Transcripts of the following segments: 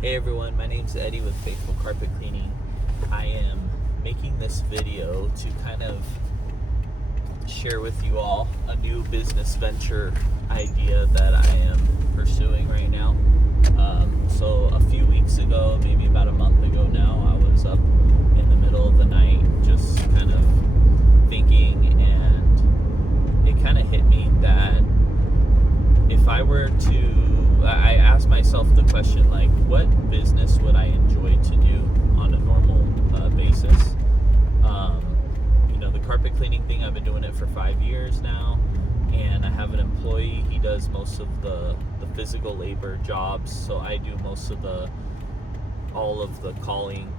Hey everyone, my name's Eddie with Faithful Carpet Cleaning. I am making this video to kind of share with you all a new business venture idea that I am pursuing right now. So a few weeks ago, maybe about a month ago now, I was up in the middle of the night just kind of thinking, and it kind of hit me that if I were to, I asked myself the question, like, what business would I enjoy to do on a normal basis? The carpet cleaning thing, I've been doing it for 5 years now, and I have an employee. He does most of the physical labor jobs, so I do most of all of the calling,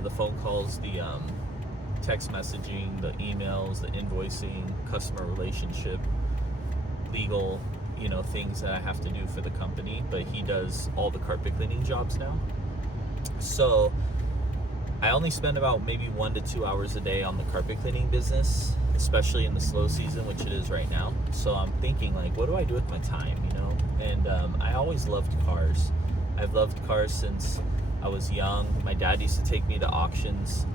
the phone calls, the text messaging, the emails, the invoicing, customer relationship, legal, things that I have to do for the company, but he does all the carpet cleaning jobs now. So I only spend about maybe 1 to 2 hours a day on the carpet cleaning business, especially in the slow season, which it is right now. So I'm thinking, like, what do I do with my time, And I always loved cars. I've loved cars since I was young. My dad used to take me to auctions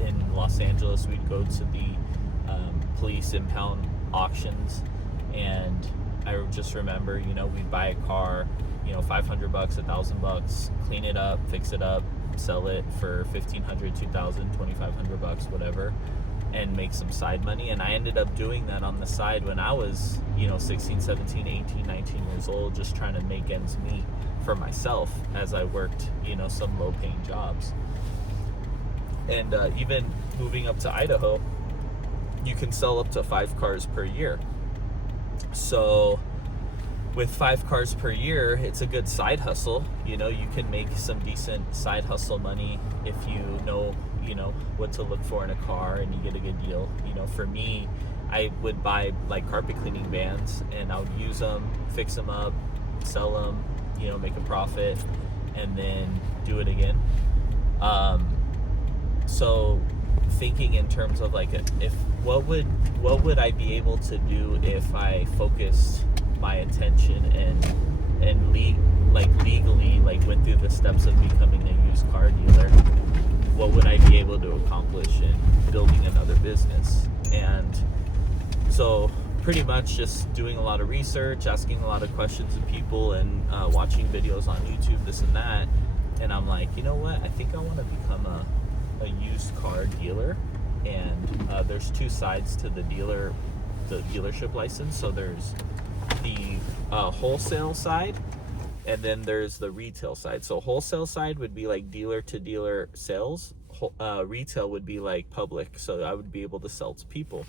in Los Angeles. We'd go to the police impound auctions, and I just remember, we'd buy a car, $500, $1,000, clean it up, fix it up, sell it for $1,500, $2,000, $2,500, whatever, and make some side money. And I ended up doing that on the side when I was, 16, 17, 18, 19 years old, just trying to make ends meet for myself as I worked, some low-paying jobs. And even moving up to Idaho, you can sell up to 5 cars per year. So with 5 cars per year, it's a good side hustle. You can make some decent side hustle money if you know what to look for in a car and you get a good deal. For me, I would buy like carpet cleaning vans, and I would use them, fix them up, sell them, make a profit, and then do it again. So thinking in terms of like, what would I be able to do if I focused my attention and legally went through the steps of becoming a used car dealer? What would I be able to accomplish in building another business? And so pretty much just doing a lot of research, asking a lot of questions of people, and watching videos on YouTube, this and that. And I'm like, you know what? I think I want to become a used car dealer. And there's 2 sides to the dealership license. So there's the wholesale side, and then there's the retail side. So wholesale side would be like dealer to dealer sales. Retail would be like public, so I would be able to sell to people.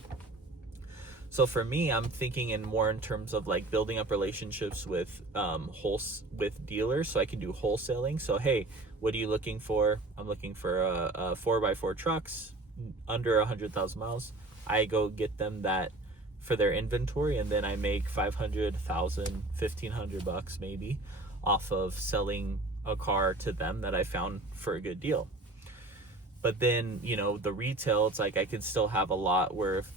So for me, I'm thinking more in terms of like building up relationships with with dealers, so I can do wholesaling. So hey, what are you looking for? I'm looking for a 4x4 trucks under 100,000 miles. I go get them that for their inventory, and then I make $500, $1,000, $1,500 maybe off of selling a car to them that I found for a good deal. But then, the retail, it's like I can still have a lot where if,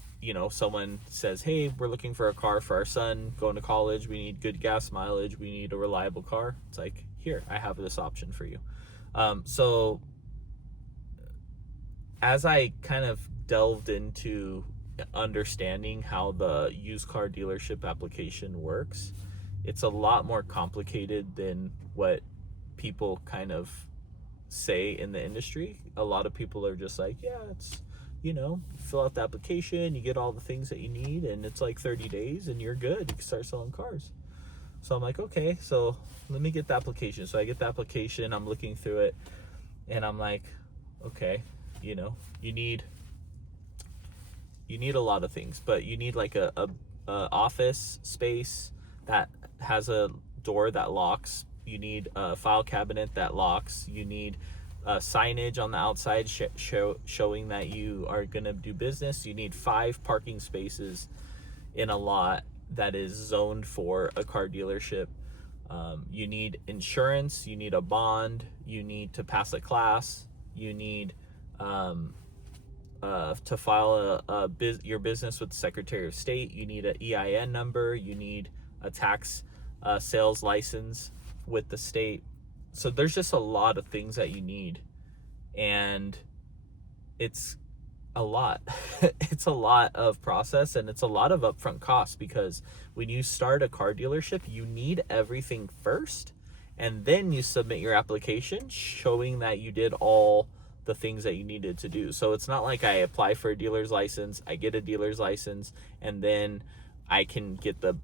someone says, hey, we're looking for a car for our son going to college, we need good gas mileage, we need a reliable car. It's like, here, I have this option for you. So as I kind of delved into understanding how the used car dealership application works, it's a lot more complicated than what people kind of say in the industry. A lot of people are just like, yeah, it's, fill out the application, you get all the things that you need, and it's like 30 days and you're good, you can start selling cars. So I'm like, okay, so let me get the application. So I get the application, I'm looking through it, and I'm like, okay, you need a lot of things, but you need like a office space that has a door that locks. You need a file cabinet that locks. You need signage on the outside showing that you are going to do business. You need 5 parking spaces in a lot that is zoned for a car dealership. You need insurance. You need a bond. You need to pass a class. You need to file your business with the Secretary of State. You need an EIN number. You need a tax sales license with the state. So there's just a lot of things that you need, and it's a lot. It's a lot of process, and it's a lot of upfront costs, because when you start a car dealership, you need everything first, and then you submit your application showing that you did all the things that you needed to do. So it's not like I apply for a dealer's license, I get a dealer's license, and then I can get the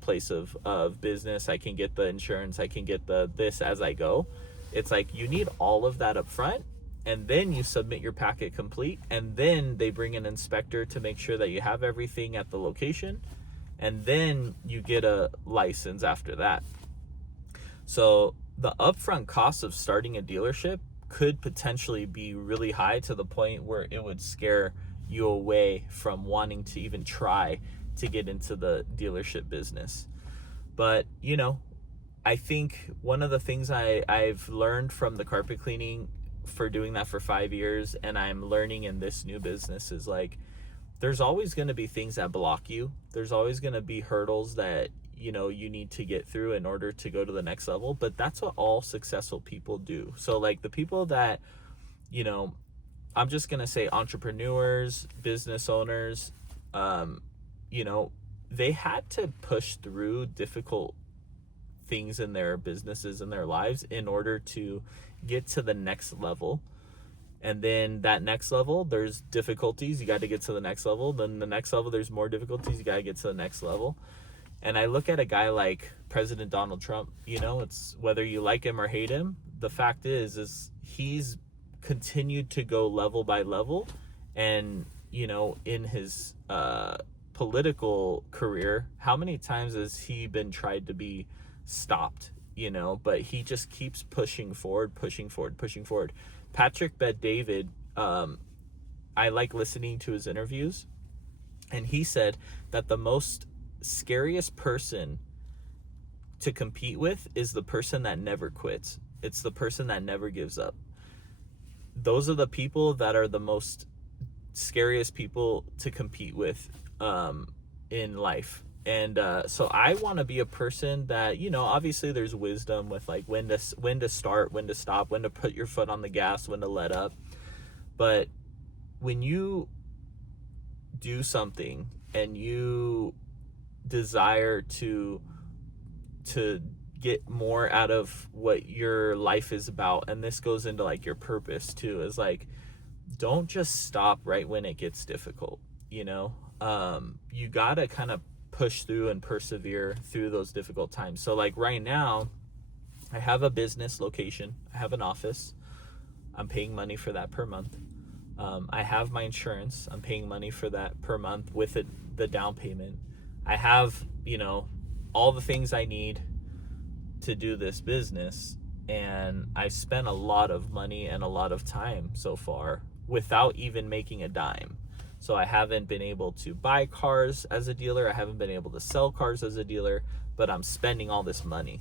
place of business, I can get the insurance, I can get the this as I go. It's like you need all of that up front, and then you submit your packet complete, and then they bring an inspector to make sure that you have everything at the location, and then you get a license after that. So the upfront cost of starting a dealership could potentially be really high, to the point where it would scare you away from wanting to even try to get into the dealership business. But I think one of the things I've learned from the carpet cleaning, for doing that for 5 years, and I'm learning in this new business, is like, there's always going to be things that block you. There's always going to be hurdles that you need to get through in order to go to the next level. But that's what all successful people do. So like the people that, I'm just going to say entrepreneurs, business owners, they had to push through difficult things in their businesses, in their lives, in order to get to the next level. And then that next level, there's difficulties, you got to get to the next level. Then the next level, there's more difficulties, you got to get to the next level. And I look at a guy like President Donald Trump, it's whether you like him or hate him, the fact is he's continued to go level by level. And in his political career, how many times has he been tried to be stopped? But he just keeps pushing forward. Patrick Bet-David, I like listening to his interviews, and he said that the most scariest person to compete with is the person that never quits. It's the person that never gives up. Those are the people that are the most scariest people to compete with in life. And so I want to be a person that, obviously there's wisdom with like when to start, when to stop, when to put your foot on the gas, when to let up. But when you do something and you desire to get more out of what your life is about, and this goes into like your purpose too, is like, don't just stop right when it gets difficult. You gotta kind of push through and persevere through those difficult times. So like right now, I have a business location, I have an office, I'm paying money for that per month. I have my insurance, I'm paying money for that per month with it, the down payment. I have, all the things I need to do this business, and I spent a lot of money and a lot of time so far without even making a dime. So I haven't been able to buy cars as a dealer, I haven't been able to sell cars as a dealer, but I'm spending all this money,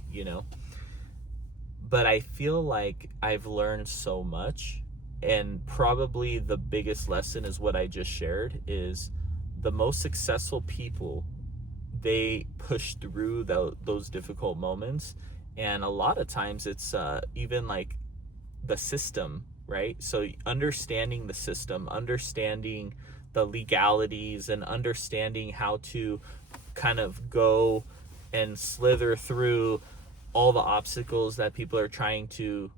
But I feel like I've learned so much, and probably the biggest lesson is what I just shared, is the most successful people, they push through those difficult moments. And a lot of times it's even like the system, right? So understanding the system, understanding the legalities, and understanding how to kind of go and slither through all the obstacles that people are trying to,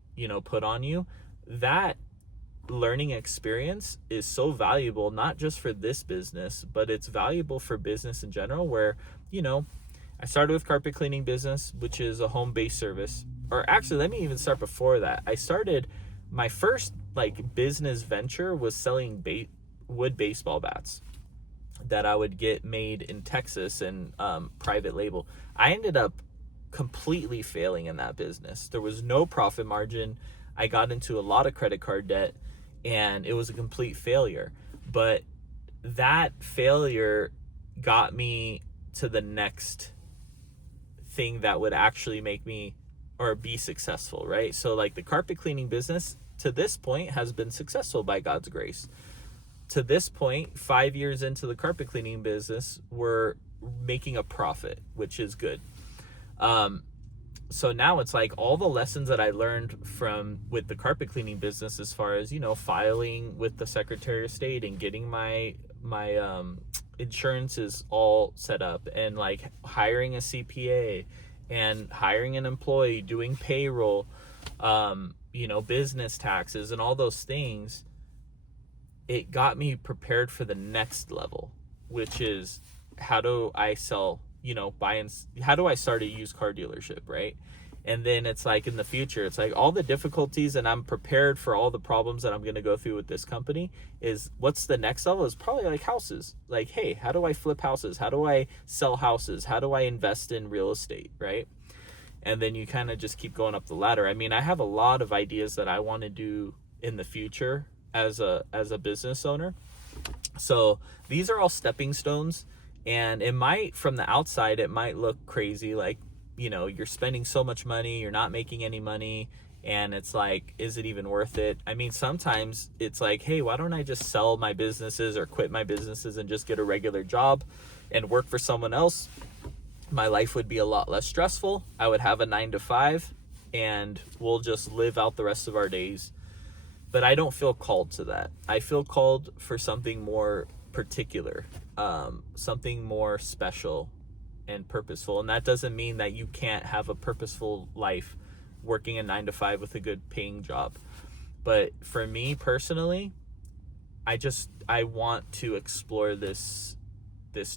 put on you. That learning experience is so valuable, not just for this business, but it's valuable for business in general, where, I started with carpet cleaning business, which is a home-based service. Or actually, let me even start before that. I started, my first like business venture was selling wood baseball bats that I would get made in Texas and private label. I ended up completely failing in that business. There was no profit margin. I got into a lot of credit card debt, and it was a complete failure. But that failure got me to the next thing that would actually make me or be successful, right? So like the carpet cleaning business to this point has been successful by God's grace. To this point, 5 years into the carpet cleaning business, we're making a profit, which is good. so now it's like all the lessons that I learned with the carpet cleaning business, as far as, filing with the Secretary of State and getting my insurances all set up, and like hiring a CPA and hiring an employee, doing payroll, business taxes and all those things, it got me prepared for the next level, which is how do I sell, how do I start a used car dealership, right? And then it's like in the future, it's like all the difficulties, and I'm prepared for all the problems that I'm going to go through with this company. Is what's the next level is probably like houses. Like, hey, how do I flip houses? How do I sell houses? How do I invest in real estate, right? And then you kind of just keep going up the ladder. I mean, I have a lot of ideas that I want to do in the future as a business owner. So these are all stepping stones, and it might, from the outside, it might look crazy, like, you're spending so much money, you're not making any money, and it's like, is it even worth it? I mean, sometimes it's like, hey, why don't I just sell my businesses or quit my businesses and just get a regular job and work for someone else? My life would be a lot less stressful. I would have a 9 to 5, and we'll just live out the rest of our days. But I don't feel called to that. I feel called for something more particular, something more special and purposeful. And that doesn't mean that you can't have a purposeful life working a 9 to 5 with a good paying job. But for me personally, I want to explore this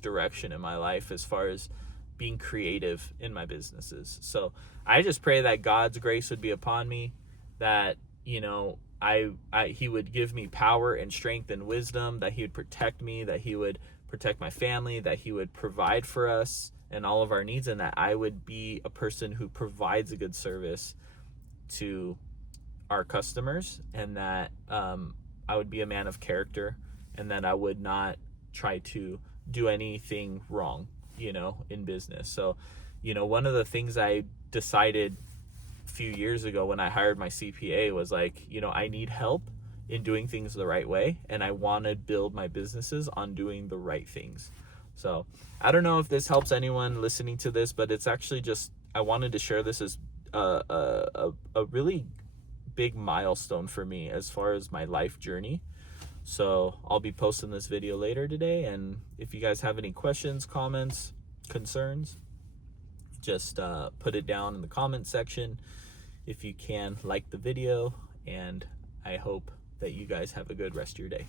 direction in my life as far as being creative in my businesses. So I just pray that God's grace would be upon me, that, he would give me power and strength and wisdom, that he would protect me, that he would protect my family, that he would provide for us and all of our needs, and that I would be a person who provides a good service to our customers, and that I would be a man of character, and that I would not try to do anything wrong, in business. So, one of the things I decided a few years ago when I hired my CPA was like, I need help in doing things the right way, and I want to build my businesses on doing the right things. So I don't know if this helps anyone listening to this, but it's actually just, I wanted to share this as a really big milestone for me as far as my life journey. So I'll be posting this video later today, and if you guys have any questions, comments, concerns, just put it down in the comment section. If you can, like the video, and I hope that you guys have a good rest of your day.